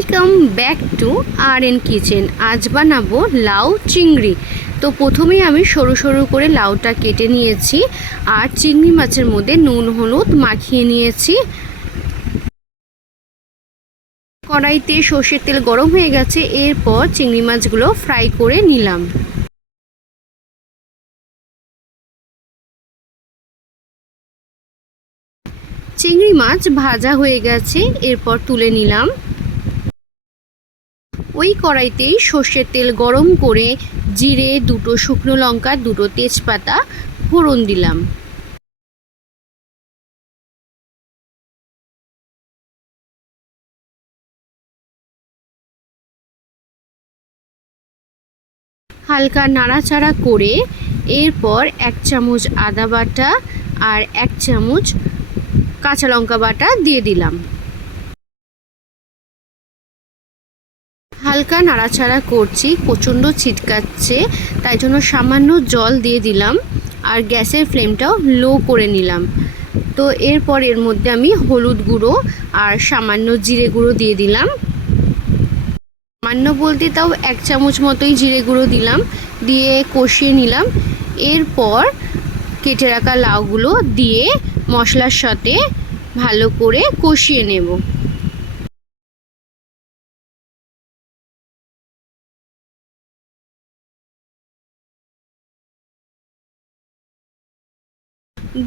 Welcome back to R N kitchen. আজ বানাবো লাউ চিংড়ি। তো প্রথমেই আমি সরু সরু করে লাউটা কেটে নিয়েছি আর চিংড়ি মাছের মধ্যে নুন হলুদ মাখিয়ে নিয়েছি। কড়াইতে সর্ষের তেল গরম হয়ে গেছে, এরপর চিংড়ি মাছগুলো ফ্রাই করে নিলাম। চিংড়ি মাছ ভাজা হয়ে গেছে, এরপর তুলে নিলাম। ওই কড়াইতেই সর্ষের তেল গরম করে জিরে, দুটো শুকনো লঙ্কা, দুটো তেজপাতা ফোড়ন দিলাম। হালকা নাড়াচাড়া করে এরপর 1 চামচ আদা বাটা আর 1 চামচ কাঁচা লঙ্কা বাটা দিয়ে দিলাম। হালকা নাড়াচাড়া করছি, প্রচণ্ড ছিটকাচ্ছে, তাই জন্য সামান্য জল দিয়ে দিলাম আর গ্যাসের ফ্লেমটাও লো করে নিলাম। তো এরপর এর মধ্যে আমি হলুদ গুঁড়ো আর সামান্য জিরে গুঁড়ো দিয়ে দিলাম। সামান্য বলতে তাও 1 চামচ মতোই জিরে গুঁড়ো দিলাম, দিয়ে কষিয়ে নিলাম। এরপর কেটে রাখা লাউগুলো দিয়ে মশলার সাথে ভালো করে কষিয়ে নেব।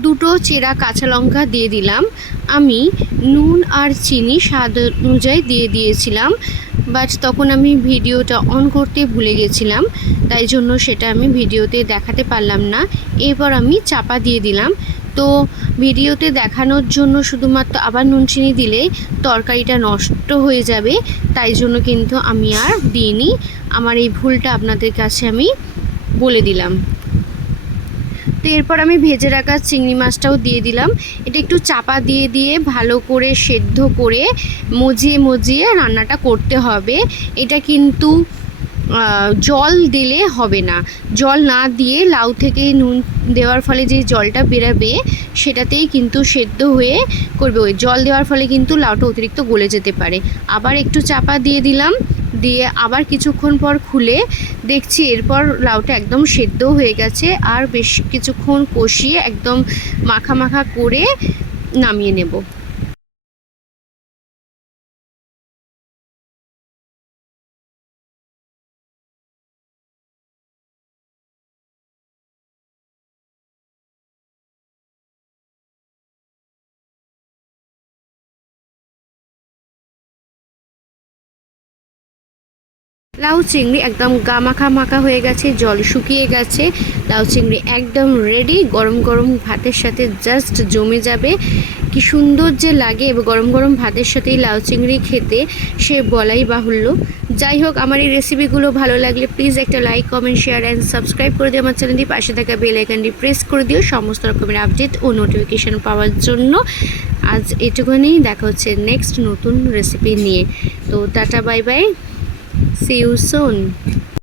দুটো চেরা কাঁচা লঙ্কা দিয়ে দিলাম। আমি নুন আর চিনি স্বাদ অনুযায়ী দিয়ে দিয়েছিলাম, বাট তখন আমি ভিডিওটা অন করতে ভুলে গেছিলাম, তাই জন্য সেটা আমি ভিডিওতে দেখাতে পারলাম না। এরপর আমি চাপা দিয়ে দিলাম। তো ভিডিওতে দেখানোর জন্য শুধুমাত্র আবার নুন চিনি দিলে তরকারিটা নষ্ট হয়ে যাবে, তাই জন্য কিন্তু আমি আর দিইনি। আমার এই ভুলটা আপনাদের কাছে আমি বলে দিলাম। তো এরপর আমি ভেজে রাখা চিংড়ি মাছটাও দিয়ে দিলাম। এটা একটু চাপা দিয়ে দিয়ে ভালো করে সেদ্ধ করে মজিয়ে মজিয়ে রান্নাটা করতে হবে। এটা কিন্তু জল দিলে হবে না, জল না দিয়ে লাউ থেকে নুন দেওয়ার ফলে যে জলটা বেরাবে সেটাতেই কিন্তু সেদ্ধ হয়ে করবে। ওই জল দেওয়ার ফলে কিন্তু লাউটা অতিরিক্ত গলে যেতে পারে। আবার একটু চাপা দিয়ে দিলাম, দিয়ে আবার কিছুক্ষণ পর খুলে দেখছি এরপর লাউটা একদম সেদ্ধ হয়ে গেছে। আর বেশ কিছুক্ষণ কষিয়ে একদম মাখা মাখা করে নামিয়ে নেব। লাউ চিংড়ি একদম গা মাখা মাখা হয়ে গেছে, জল শুকিয়ে গেছে। লাউ চিংড়ি একদম রেডি। গরম গরম ভাতের সাথে জাস্ট জমে যাবে। কি সুন্দর যে লাগে এবং গরম গরম ভাতের সাথেই লাউ চিংড়ি খেতে সে বলাই বাহুল্য। যাই হোক, আমার এই রেসিপিগুলো ভালো লাগলে প্লিজ একটা like, comment, share and subscribe করে দিও আমার চ্যানেলটি। পাশে থাকা বেল আইকনটি প্রেস করে দিও সমস্ত রকমের আপডেট ও নোটিফিকেশান পাওয়ার জন্য। আজ এটুকুনি, দেখা হচ্ছে নেক্সট নতুন রেসিপি নিয়ে। তো tata, bye bye, see you soon.